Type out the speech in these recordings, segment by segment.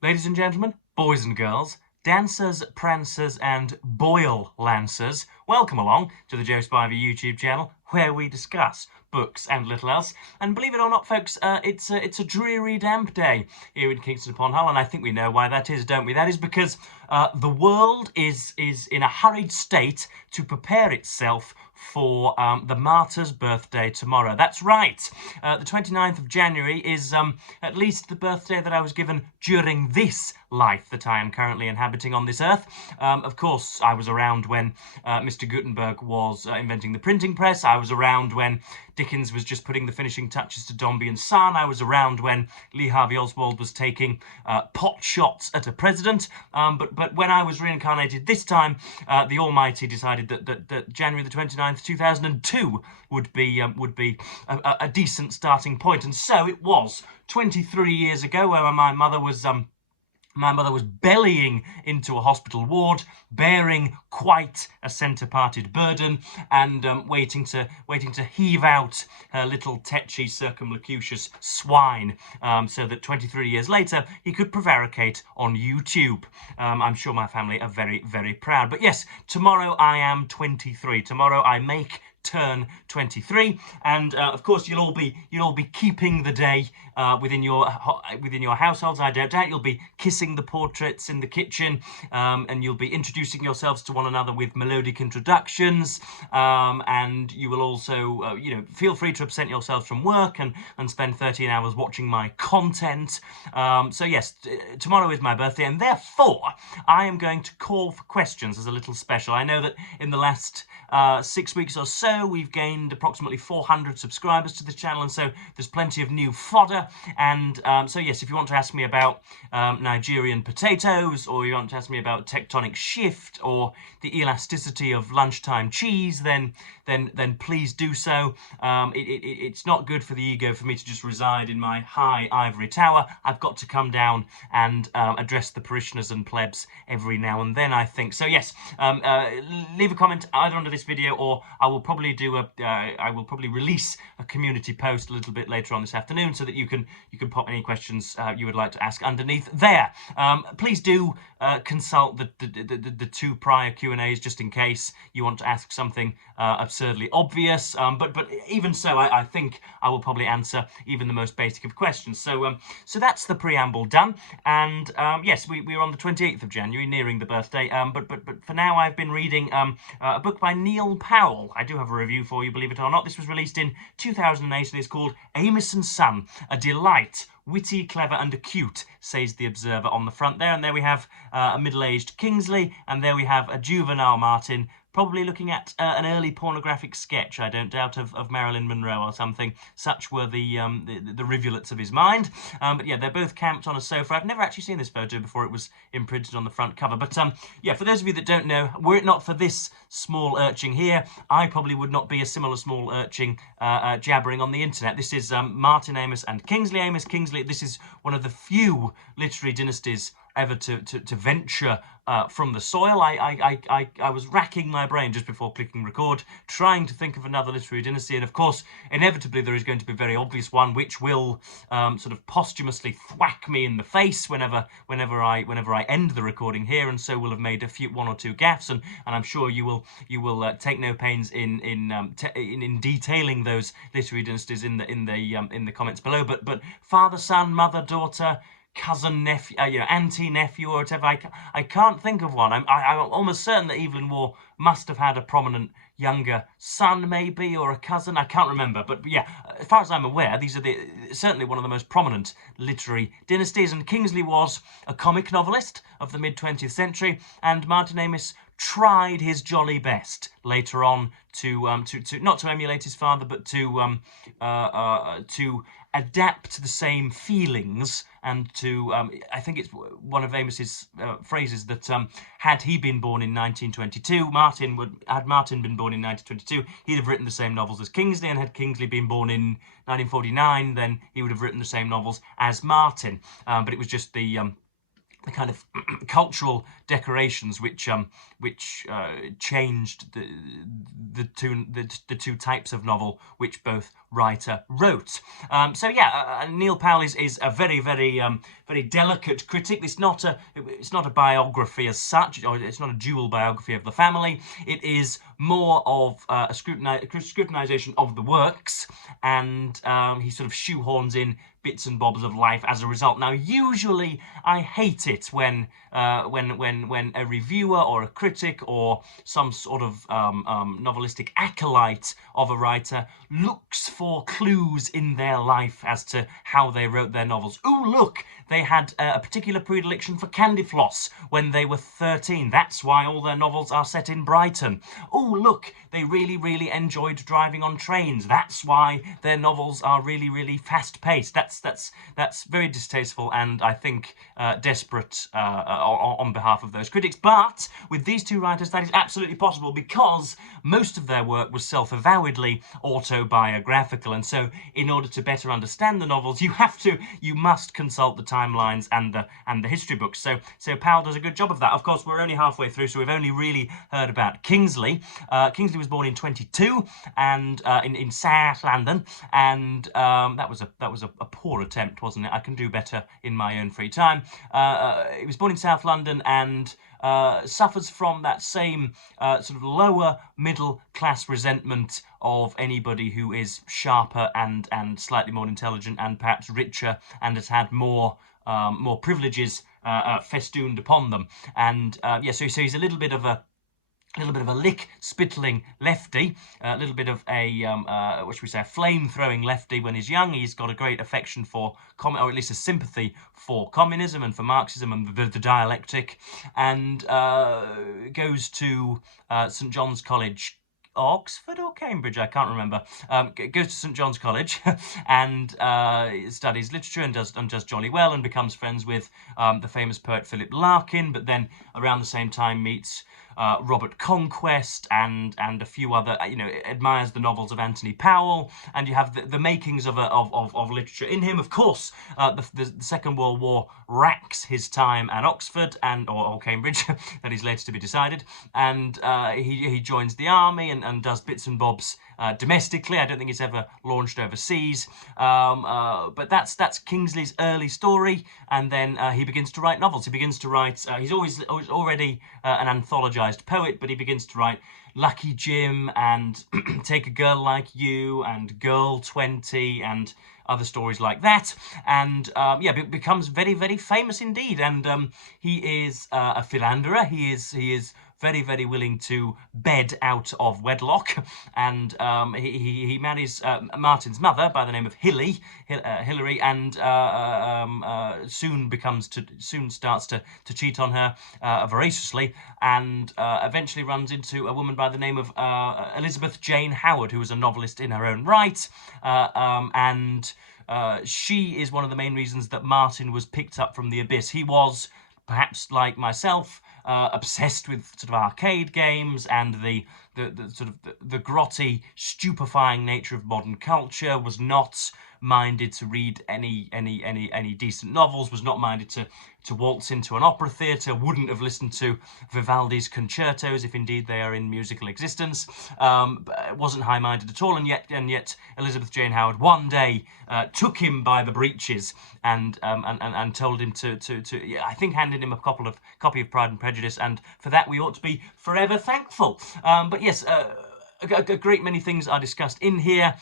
Ladies and gentlemen, boys and girls, dancers, prancers, and boil lancers, welcome along to the Joe Spivey YouTube channel, where we discuss books and little else. And believe it or not, folks, it's a dreary, damp day here in Kingston upon Hull, and I think we know why that is, don't we? That is because the world is in a hurried state to prepare itself for the martyr's birthday tomorrow. That's right. The 29th of January is at least the birthday that I was given during this life that I am currently inhabiting on this earth. Of course, I was around when Mr. Gutenberg was inventing the printing press. I was around when Dickens was just putting the finishing touches to Dombey and Son. I was around when Lee Harvey Oswald was taking pot shots at a president. But when I was reincarnated this time, the Almighty decided that January the 29th, 2002 would be a decent starting point. And so it was 23 years ago, where my mother was bellying into a hospital ward, bearing quite a centre-parted burden, and waiting to heave out her little tetchy circumlocucious swine, so that 23 years later he could prevaricate on YouTube. I'm sure my family are very, very proud. But yes, tomorrow I am 23. Tomorrow I make turn 23, and of course you'll all be keeping the day within your households. I don't doubt you'll be kissing the portraits in the kitchen, and you'll be introducing yourselves to one another with melodic introductions, and you will also feel free to absent yourselves from work and spend 13 hours watching my content. So yes, tomorrow is my birthday, and therefore I am going to call for questions as a little special. I know that in the last 6 weeks or so we've gained approximately 400 subscribers to the channel, and so there's plenty of new fodder. And so yes, if you want to ask me about Nigerian potatoes, or you want to ask me about tectonic shift, or the elasticity of lunchtime cheese, then please do so. It's not good for the ego for me to just reside in my high ivory tower. I've got to come down and address the parishioners and plebs every now and then, I think. So yes, leave a comment either under this video, or I will probably release a community post a little bit later on this afternoon, so that you can pop any questions you would like to ask underneath there. Please do consult the two prior Q&As, just in case you want to ask something absurdly obvious. But even so, I think I will probably answer even the most basic of questions. So that's the preamble done. And yes, we're on the 28th of January, nearing the birthday. But for now, I've been reading a book by Neil Powell. I do have a review for you, believe it or not. This was released in 2008 and it's called Amos and Son, a delight. Witty, clever and acute, says the Observer on the front there. And there we have a middle-aged Kingsley, and there we have a juvenile Martin, probably looking at an early pornographic sketch, I don't doubt, of Marilyn Monroe or something. Such were the rivulets of his mind. But yeah, they're both camped on a sofa. I've never actually seen this photo before it was imprinted on the front cover. But yeah, for those of you that don't know, were it not for this small urchin here, I probably would not be a similar small urchin jabbering on the internet. This is Martin Amos and Kingsley Amos. Kingsley, this is one of the few literary dynasties ever to venture from the soil. I was racking my brain just before clicking record, trying to think of another literary dynasty, and of course, inevitably there is going to be a very obvious one, which will sort of posthumously thwack me in the face whenever I end the recording here, and so will have made one or two gaffes, and I'm sure you will take no pains in detailing those literary dynasties in the comments below. But father, son, mother, daughter, cousin, nephew, auntie, nephew, or whatever. I can't think of one. I'm almost certain that Evelyn Waugh must have had a prominent younger son, maybe, or a cousin. I can't remember. But yeah, as far as I'm aware, these are certainly one of the most prominent literary dynasties. And Kingsley was a comic novelist of the mid-20th century, and Martin Amis tried his jolly best later on to not to emulate his father, but to adapt the same feelings, and to I think it's one of Amos's phrases that had he been born in 1922, had Martin been born in 1922, he'd have written the same novels as Kingsley, and had Kingsley been born in 1949, then he would have written the same novels as Martin. But it was just the kind of cultural decorations which changed the two types of novel which both writer wrote. So yeah, Neil Powell is a very very delicate critic. It's not a biography as such, or it's not a dual biography of the family. It is more of a scrutinization of the works, and he sort of shoehorns in bits and bobs of life as a result. Now, usually I hate it when a reviewer or a critic or some sort of novelistic acolyte of a writer looks for clues in their life as to how they wrote their novels. Oh, look, they had a particular predilection for candy floss when they were 13. That's why all their novels are set in Brighton. Oh, look, they really enjoyed driving on trains. That's why their novels are really fast-paced. That's very distasteful, and I think desperate on behalf of those critics. But with these two writers, that is absolutely possible, because most of their work was self-avowedly autobiographical, and so in order to better understand the novels, you must consult the timelines and the history books. So Powell does a good job of that. Of course, we're only halfway through, so we've only really heard about Kingsley. Kingsley was born in 22 and in South London, and that was a poor attempt, wasn't it? I can do better in my own free time. He was born in South London and suffers from that same sort of lower middle class resentment of anybody who is sharper and slightly more intelligent and perhaps richer and has had more privileges festooned upon them. And yeah, so he's a little bit of a lick-spittling lefty, a little bit of a, what should we say, a flame-throwing lefty when he's young. He's got a great affection for, or at least a sympathy for communism and for Marxism and the dialectic, and goes to St John's College, Oxford or Cambridge, I can't remember. Goes to St John's College and studies literature and does jolly well, and becomes friends with the famous poet Philip Larkin, but then around the same time meets Robert Conquest and a few other, admires the novels of Anthony Powell, and you have the makings of literature in him. Of course, the Second World War racks his time at Oxford or Cambridge, that is later to be decided, and he joins the army and does bits and bobs domestically. I don't think he's ever launched overseas, but that's Kingsley's early story, and then he begins to write novels. He begins to write, he's already an anthologized poet, but he begins to write Lucky Jim and Take a Girl Like You and Girl 20 and other stories like that, and becomes very famous indeed. And he is a philanderer. He is very willing to bed out of wedlock, and he marries Martin's mother by the name of Hilary, and soon starts to cheat on her voraciously, and eventually runs into a woman by the name of Elizabeth Jane Howard, who was a novelist in her own right, and she is one of the main reasons that Martin was picked up from the abyss. He was, perhaps like myself, obsessed with sort of arcade games and the grotty, stupefying nature of modern culture, was not minded to read any decent novels, was not minded to waltz into an opera theatre, wouldn't have listened to Vivaldi's concertos if indeed they are in musical existence, wasn't high-minded at all, and yet Elizabeth Jane Howard one day took him by the breeches and told him to I think handed him a copy of Pride and Prejudice, and for that we ought to be forever thankful. But yes, a great many things are discussed in here,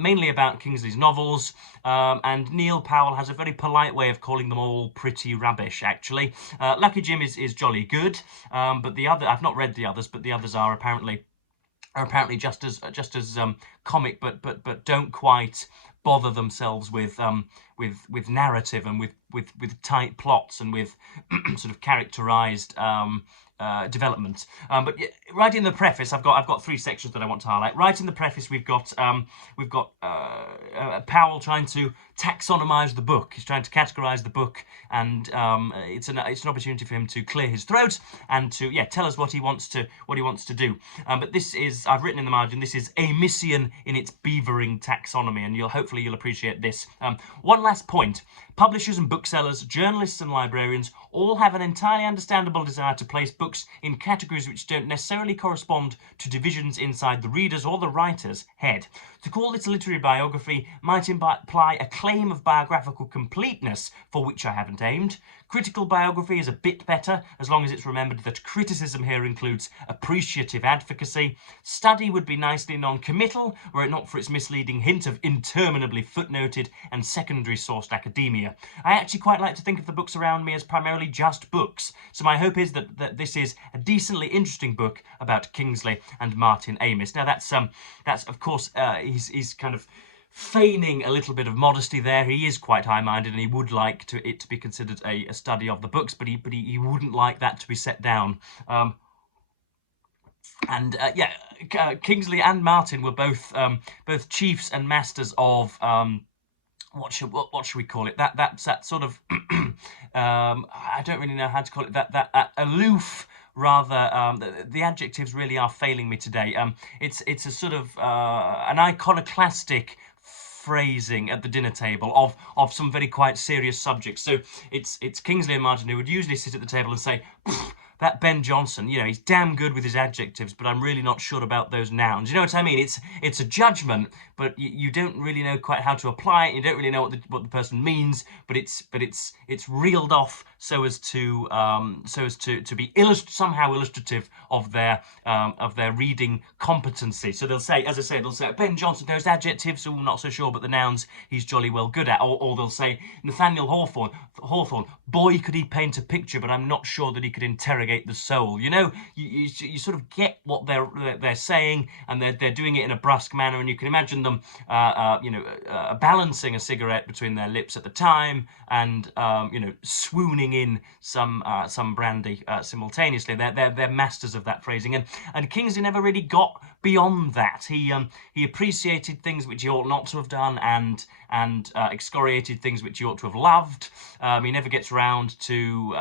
mainly about Kingsley's novels, and Neil Powell has a very polite way of calling them all pretty rubbish, actually. Lucky Jim is jolly good, but I've not read the others, but the others are apparently just as comic, but don't quite bother themselves with narrative and with tight plots and with sort of characterized development. But right in the preface, I've got three sections that I want to highlight. Right in the preface, we've got Powell trying to taxonomize the book. He's trying to categorize the book, and it's an opportunity for him to clear his throat and to tell us what he wants to do. But this is, I've written in the margin, this is Amisian in its beavering taxonomy, and hopefully you'll appreciate this. One last point. Publishers and booksellers, journalists and librarians all have an entirely understandable desire to place books in categories which don't necessarily correspond to divisions inside the reader's or the writer's head. To call this a literary biography might imply a claim of biographical completeness for which I haven't aimed. Critical biography is a bit better, as long as it's remembered that criticism here includes appreciative advocacy. Study would be nicely non-committal, were it not for its misleading hint of interminably footnoted and secondary sourced academia. I actually quite like to think of the books around me as primarily just books, so my hope is that this is a decently interesting book about Kingsley and Martin Amis. Now that's of course he's kind of feigning a little bit of modesty there. He is quite high-minded, and he would like it to be considered a study of the books, but he wouldn't like that to be set down. Kingsley and Martin were both chiefs and masters of what should we call it? That sort of I don't really know how to call it. That aloof. Rather, the adjectives really are failing me today. It's a sort of an iconoclastic phrasing at the dinner table of some very quite serious subjects. So it's Kingsley and Martin who would usually sit at the table and say, that Ben Jonson, you know, he's damn good with his adjectives, but I'm really not sure about those nouns. You know what I mean? It's a judgment, but you don't really know quite how to apply it. You don't really know what the person means, but it's reeled off so as to be somehow illustrative of their reading competency. So they'll say, as I say, Ben Jonson, those adjectives, I'm not so sure, but the nouns he's jolly well good at. Or they'll say Nathaniel Hawthorne, boy could he paint a picture, but I'm not sure that he could interrogate the soul. You know, you sort of get what they're saying, and they're doing it in a brusque manner, and you can imagine them balancing a cigarette between their lips at the time, and swooning in some brandy simultaneously. They're masters of that phrasing, and Kingsley never really got beyond that. He appreciated things which he ought not to have done, and excoriated things which he ought to have loved. He never gets round to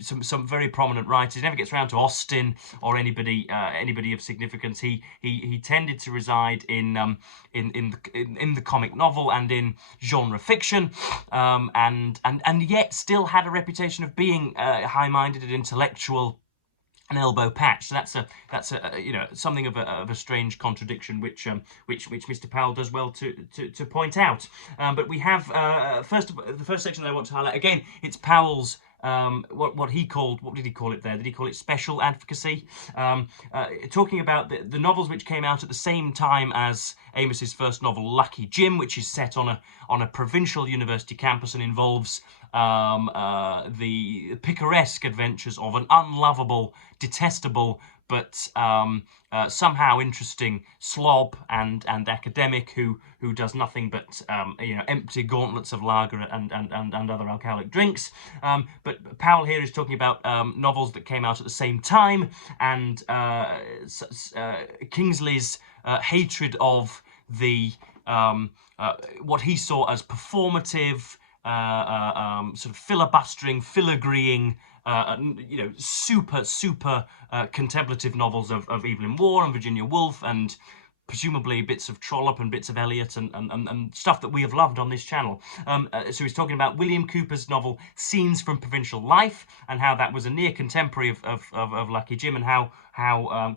some very prominent writers. He never gets round to Austen or anybody of significance. He tended to reside in the comic novel and in genre fiction, and yet still had a reputation of being high-minded and intellectual. An elbow patch. So that's something of a strange contradiction, which Mr. Powell does well to point out. But we have the first section that I want to highlight again. It's Powell's what did he call it there? Did he call it special advocacy? Talking about the novels which came out at the same time as Amis's first novel, Lucky Jim, which is set on a provincial university campus and involves the picaresque adventures of an unlovable, detestable, but somehow interesting slob and academic who does nothing but empty gauntlets of lager and other alcoholic drinks. But Powell here is talking about novels that came out at the same time, and Kingsley's hatred of the what he saw as performative, sort of filibustering, filigreeing, super contemplative novels of Evelyn Waugh and Virginia Woolf, and presumably bits of Trollope and bits of Eliot and stuff that we have loved on this channel. So he's talking about William Cooper's novel Scenes from Provincial Life, and how that was a near contemporary of Lucky Jim, and how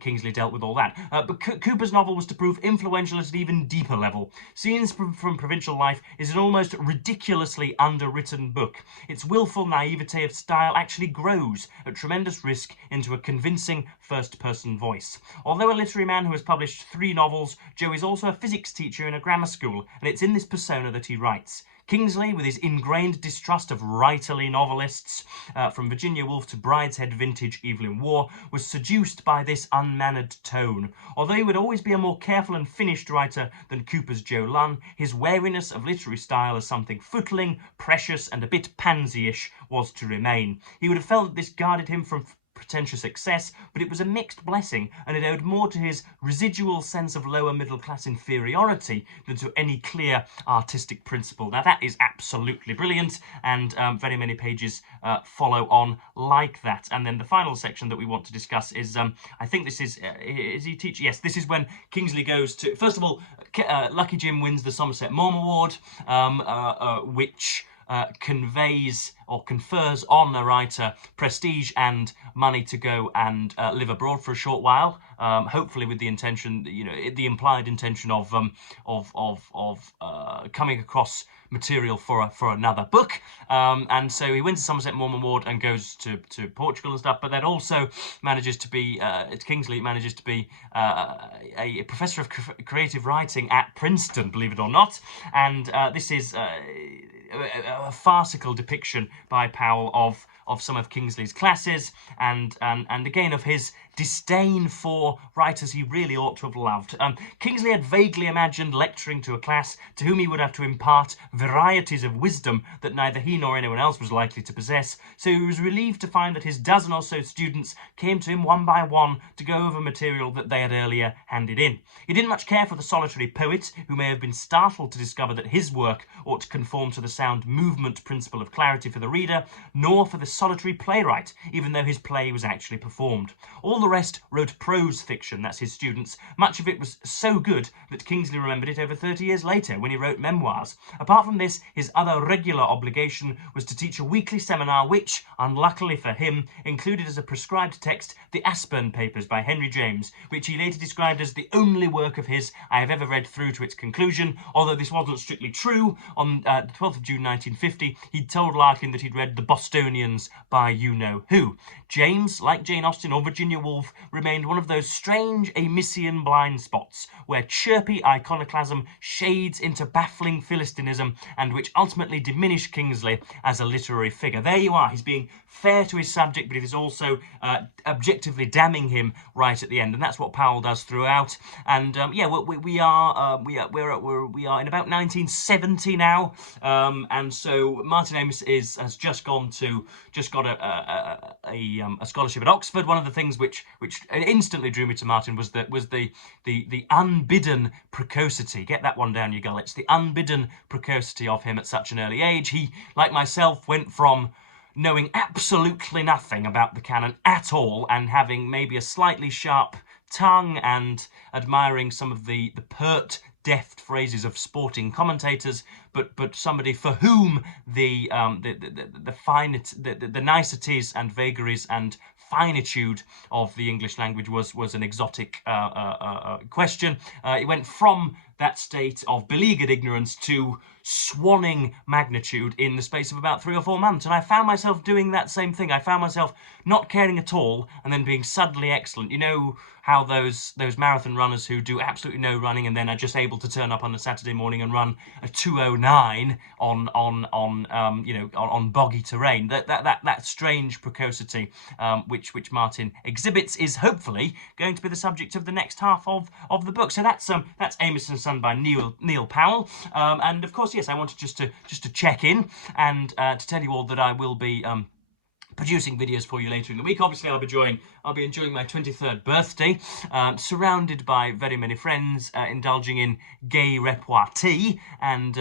Kingsley dealt with all that. But Cooper's novel was to prove influential at an even deeper level. Scenes from Provincial Life is an almost ridiculously underwritten book. Its willful naivete of style actually grows at tremendous risk into a convincing first-person voice. Although a literary man who has published 3 novels, Joe is also a physics teacher in a grammar school, and it's in this persona that he writes. Kingsley, with his ingrained distrust of writerly novelists, from Virginia Woolf to Brideshead vintage Evelyn Waugh, was seduced by this unmannered tone. Although he would always be a more careful and finished writer than Cooper's Joe Lunn, his wariness of literary style as something footling, precious, and a bit pansy-ish was to remain. He would have felt that this guarded him from pretentious excess, but it was a mixed blessing, and it owed more to his residual sense of lower middle class inferiority than to any clear artistic principle. Now that is absolutely brilliant, and very many pages follow on like that. And then the final section that we want to discuss is, I think this is he teaching? Yes, this is when Kingsley goes to, first of all, Lucky Jim wins the Somerset Maugham Award, which conveys or confers on a writer prestige and money to go and live abroad for a short while, hopefully with the intention, the implied intention of coming across material for another book. And so he wins the Somerset Maugham Award and goes to Portugal and stuff, but then also manages to be at Kingsley manages to be a professor of creative writing at Princeton, believe it or not. And this is a farcical depiction by Powell of some of Kingsley's classes, and again of his disdain for writers he really ought to have loved. Kingsley had vaguely imagined lecturing to a class to whom he would have to impart varieties of wisdom that neither he nor anyone else was likely to possess, so he was relieved to find that his dozen or so students came to him one by one to go over material that they had earlier handed in. He didn't much care for the solitary poet, who may have been startled to discover that his work ought to conform to the sound movement principle of clarity for the reader, nor for the solitary playwright, even though his play was actually performed. All the rest wrote prose fiction, that's his students. Much of it was so good that Kingsley remembered it over 30 years later when he wrote memoirs. Apart from this, his other regular obligation was to teach a weekly seminar which, unluckily for him, included as a prescribed text the Aspern Papers by Henry James, which he later described as the only work of his I have ever read through to its conclusion, although this wasn't strictly true. On the 12th of June 1950, he'd told Larkin that he'd read The Bostonians by you-know-who. James, like Jane Austen or Virginia Woolf, remained one of those strange Amycian blind spots where chirpy iconoclasm shades into baffling Philistinism and which ultimately diminish Kingsley as a literary figure. There you are. He's being fair to his subject, but it is also objectively damning him right at the end, and that's what Powell does throughout. And yeah, we are in about 1970 now, and so Martin Amis has just got a scholarship at Oxford. One of the things which instantly drew me to Martin was the unbidden precocity. Get that one down your gullets. The unbidden precocity of him at such an early age. He, like myself, went from knowing absolutely nothing about the canon at all and having maybe a slightly sharp tongue and admiring some of the pert, deft phrases of sporting commentators, but somebody for whom the niceties and vagaries and finitude of the English language was an exotic question. It went from that state of beleaguered ignorance to swanning magnitude in the space of about 3 or 4 months, and I found myself doing that same thing. I found myself not caring at all and then being suddenly excellent. You know how those marathon runners who do absolutely no running and then are just able to turn up on a Saturday morning and run a 2:09 on boggy terrain. That strange precocity which Martin exhibits is hopefully going to be the subject of the next half of the book. So that's Amos and Son by Neil Powell, and of course, yes, I wanted just to check in and to tell you all that I will be producing videos for you later in the week. Obviously, I'll be enjoying my 23rd birthday, surrounded by very many friends, indulging in gay repartee and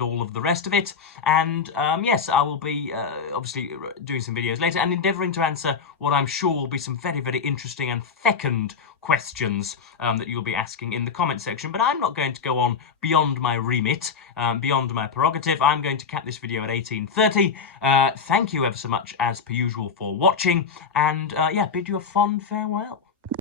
all of the rest of it. And yes, I will be obviously doing some videos later and endeavouring to answer what I'm sure will be some very, very interesting and fecund questions that you'll be asking in the comment section. But I'm not going to go on beyond my remit, beyond my prerogative. I'm going to cap this video at 18:30. Thank you ever so much, as per usual, for watching, and yeah, bid you a fond farewell.